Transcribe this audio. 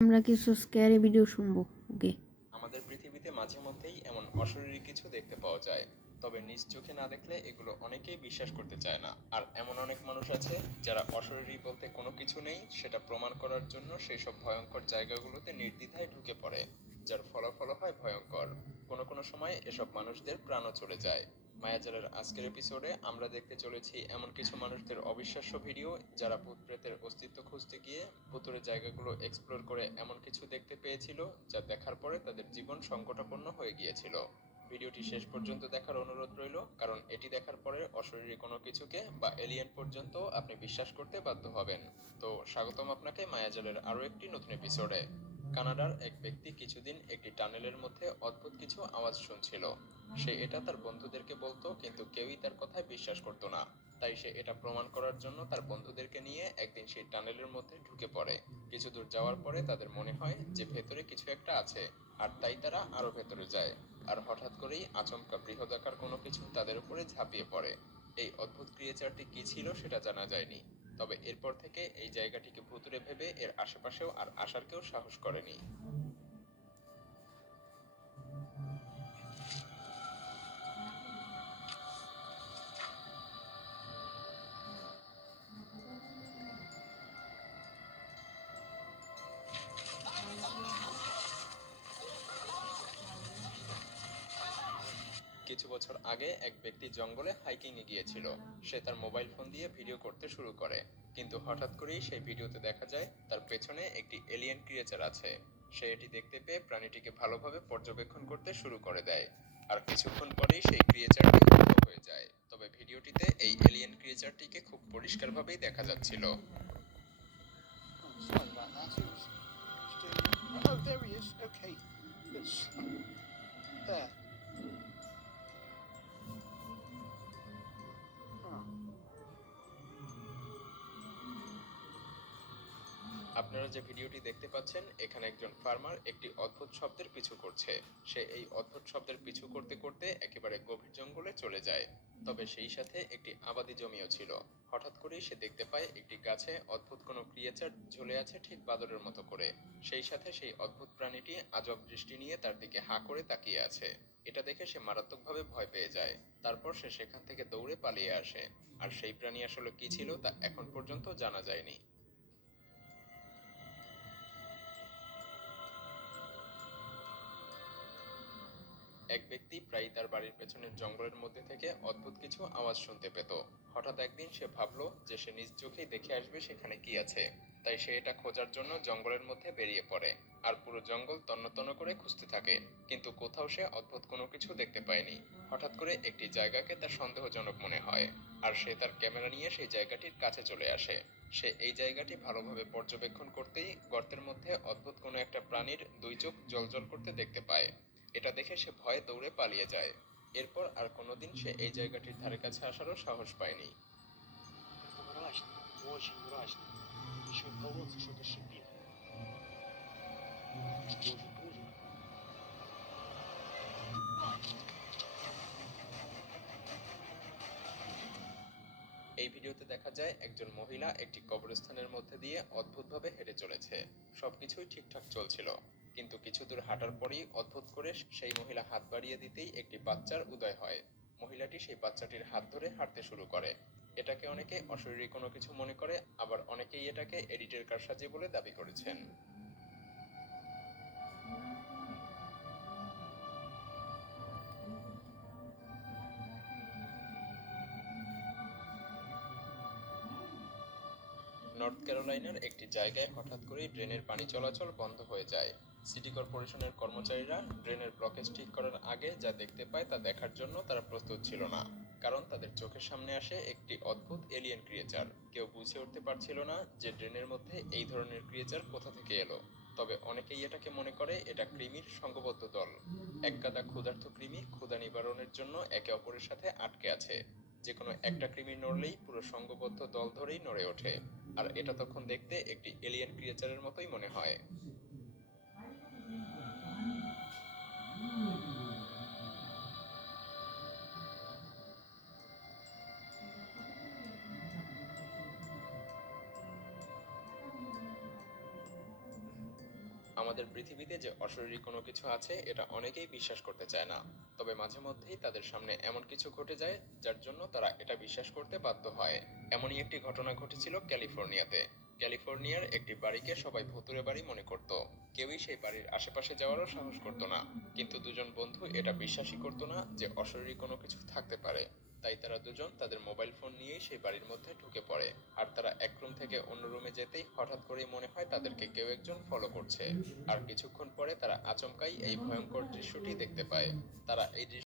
আমরা কিছু scary video শুনবো। ওকে। আমাদের পৃথিবীতে মাঝে মধ্যেই এমন অশরীরী কিছু দেখতে পাওয়া যায়, তবে নিজ চোখে না দেখলে এগুলো অনেকেই বিশ্বাস করতে চায় না। আর এমন অনেক মানুষ আছে যারা অশরীরী বলতে কোনো কিছু নেই সেটা প্রমাণ করার জন্য সেই সব ভয়ঙ্কর জায়গাগুলোতে নির্দ্বিধায় ঢুকে পড়ে, যার ফলাফল হয় ভয়ঙ্কর। কোনো কোনো সময় এসব মানুষদের প্রাণও চলে যায়। মায়াজালের আজকের এপিসোডে আমরা দেখতে চলেছি এমন কিছু মানুষদের অবিশ্বাস্য ভিডিও যারা ভূত প্রেতের অস্তিত্ব খুঁজতে গিয়ে ভুতুড়ে জায়গাগুলো এক্সপ্লোর করে এমন কিছু দেখতে পেয়েছিল যা দেখার পরে তাদের জীবন সংকটাপন্ন হয়ে গিয়েছিল। ভিডিওটি শেষ পর্যন্ত দেখার অনুরোধ রইল, কারণ এটি দেখার পরে অশরীরী কোনো কিছুকে বা এলিয়েন পর্যন্ত আপনি বিশ্বাস করতে বাধ্য হবেন। তো স্বাগতম আপনাকে মায়াজালের আরও একটি নতুন এপিসোডে। কানাডার এক ব্যক্তি কিছুদিন একটি টানেলের মধ্যে অদ্ভুত কিছু আওয়াজ শুনছিল। সে এটা তার বন্ধুদেরকে বলতো, কিন্তু কেউই তার কথায় বিশ্বাস করতো না। তাই সে এটা প্রমাণ করার জন্য তার বন্ধুদেরকে নিয়ে একদিন সেই টানেলের মধ্যে ঢুকে পড়ে। কিছু দূর যাওয়ার পরে তাদের মনে হয় যে ভেতরে কিছু একটা আছে, আর তাই তারা আরো ভেতরে যায়। আর হঠাৎ করেই আচমকা বৃহদাকার কোনো কিছু তাদের উপরে ঝাঁপিয়ে পড়ে। এই অদ্ভুত ক্রিয়েচারটি কি ছিল সেটা জানা যায়নি, তবে এরপর থেকে এই জায়গাটিকে ভুতুড়ে ভেবে এর আশেপাশেও আর আসার কেউ সাহস করেনি। কিছু বছর আগে এক ব্যক্তি জঙ্গলে হাইকিং এ গিয়েছিল। সে তার মোবাইল ফোন দিয়ে ভিডিও করতে শুরু করে, কিন্তু হঠাৎ করেই সেই ভিডিওতে দেখা যায় তার পেছনে একটি এলিয়েন ক্রিয়েচার আছে। সে এটি দেখতে পেয়ে প্রাণীটিকে ভালোভাবে পর্যবেক্ষণ করতে শুরু করে দেয়। আর কিছুক্ষণ পরেই সেই ক্রিয়েচারটি উধাও হয়ে যায়, তবে ভিডিওটিতে এই এলিয়েন ক্রিয়েচারটিকে খুব পরিষ্কারভাবেই দেখা যাচ্ছিল। Sorry about that. It was doing. Oh, there he is. Okay. Let's. There. Oh. আপনারা যে ভিডিওটি দেখতে পাচ্ছেন, এখানে একজন ফার্মার একটি অদ্ভুত শব্দের পিছু করছে। সে এই অদ্ভুত শব্দের পিছু করতে করতে একেবারে গভীর জঙ্গলে চলে যায়। তবে সেই সাথে একটি আবাদি জমিও ছিল। হঠাৎ করেই সে দেখতে পায় একটি গাছে অদ্ভুত কোনো ক্রিয়েচার ঝুলে আছে, ঠিক বাদরের মতো করে। সেই সাথে সেই অদ্ভুত প্রাণীটি আজব দৃষ্টি নিয়ে তার দিকে হাঁ করে তাকিয়ে আছে। এটা দেখে সে মারাত্মকভাবে ভয় পেয়ে যায়। তারপর সে সেখান থেকে দৌড়ে পালিয়ে আসে। আর সেই প্রাণী আসলে কি ছিল তা এখন পর্যন্ত জানা যায়নি। এক ব্যক্তি প্রায়ই তার বাড়ির পেছনের জঙ্গলের মধ্যে থেকে অদ্ভুত কিছু আওয়াজ শুনতে পেত। হঠাৎ একদিন সে ভাবল যে সে নিজ চোখেই দেখে আসবে সেখানে কি আছে। তাই সে এটা খোঁজার জন্য জঙ্গলের মধ্যে বেরিয়ে পড়ে। আর পুরো জঙ্গল তন্ন তন্ন করে খুঁজতে থাকে, কিন্তু কোথাও সে অদ্ভুত কোনো কিছু দেখতে পায়নি। হঠাৎ করে একটি জায়গাকে তার সন্দেহজনক মনে হয়, আর সে তার ক্যামেরা নিয়ে সেই জায়গাটির কাছে চলে আসে। সে এই জায়গাটি ভালোভাবে পর্যবেক্ষণ করতেই গর্তের মধ্যে অদ্ভুত কোনো একটা প্রাণীর দুই চোখ জ্বলজ্বল করতে দেখতে পায়। এটা দেখে সে ভয়ে দৌড়ে পালিয়ে যায়। এরপর আর কোনোদিন সে এই জায়গাটির ধারে কাছে আসারও সাহস পায়নি। Это мрачно. Очень мрачно. Еще в колодце что-то шипит. Боже, боже. এই ভিডিওতে দেখা যায় একজন মহিলা একটি কবরস্থানের মধ্যে দিয়ে অদ্ভুতভাবে হেঁটে চলেছে। সবকিছুই ঠিকঠাক চলছিল, কিন্তু কিছু দূর হাঁটার পরেই অদ্ভুত করে সেই মহিলা হাত বাড়িয়ে দিতেই একটি বাচ্চার উদয় হয়। মহিলাটি সেই বাচ্চাটির হাত ধরে হাঁটতে শুরু করে। এটাকে অনেকে অশরীরী কোনো কিছু মনে করে, আবার অনেকেই এটাকে এডিটের কারসাজি বলে দাবি করেছেন। নর্থ ক্যারোলাইনার একটি জায়গায় হঠাৎ করেই ড্রেনের পানি চলাচল বন্ধ হয়ে যায়। সিটি কর্পোরেশনের কর্মচারীরা ড্রেনের ব্লকেজ ঠিক করার আগে যা দেখতে পায় তা দেখার জন্য তারা প্রস্তুত ছিল না, কারণ তাদের চোখের সামনে আসে একটি অদ্ভুত এলিয়েন ক্রিয়েচার। কেউ বুঝে উঠতে পারছিল না যে ড্রেনের মধ্যে এই ধরনের ক্রিয়েচার কোথা থেকে এলো। তবে অনেকেই এটাকে মনে করে এটা কৃমির সংঘবদ্ধ দল। একগাদা ক্ষুধার্ত কৃমি ক্ষুধা নিবারণের জন্য একে অপরের সাথে আটকে আছে। যেকোনো একটা কৃমি নড়লেই পুরো সংঘবদ্ধ দল ধরেই নড়ে ওঠে। আর এটা তখন দেখতে একটি এলিয়েন ক্রিয়েচারের মতোই মনে হয়। আমাদের পৃথিবীতে যে অশরীরী কোনো কিছু আছে এটা অনেকেই বিশ্বাস করতে চায় না, তবে মাঝে মধ্যেই তাদের সামনে এমন কিছু ঘটে যায় যার জন্য তারা এটা বিশ্বাস করতে বাধ্য হয়। এমনই একটি ঘটনা ঘটেছিল ক্যালিফোর্নিয়াতে। ক্যালিফোর্নিয়ার একটি বাড়িকে সবাই ভুতুড়ে বাড়ি মনে করত। কেউই সেই বাড়ির আশেপাশে যাওয়ারও সাহস করত না। কিন্তু দুজন বন্ধু এটা বিশ্বাসই করতো না যে অশরীরী কোনো কিছু থাকতে পারে। তাই তারা দুজন তাদের মোবাইল ফোন নিয়েই সেই বাড়ির মধ্যে ঢুকে পড়ে। আর তারা এক রুম থেকে অন্য রুমে যেতেই হঠাৎ করেই মনে হয় তাদেরকে কেউ একজন ফলো করছে। আর কিছুক্ষণ পরে তারা আচমকাই এই ভয়ঙ্কর দৃশ্যটি দেখতে পায়। তারা এই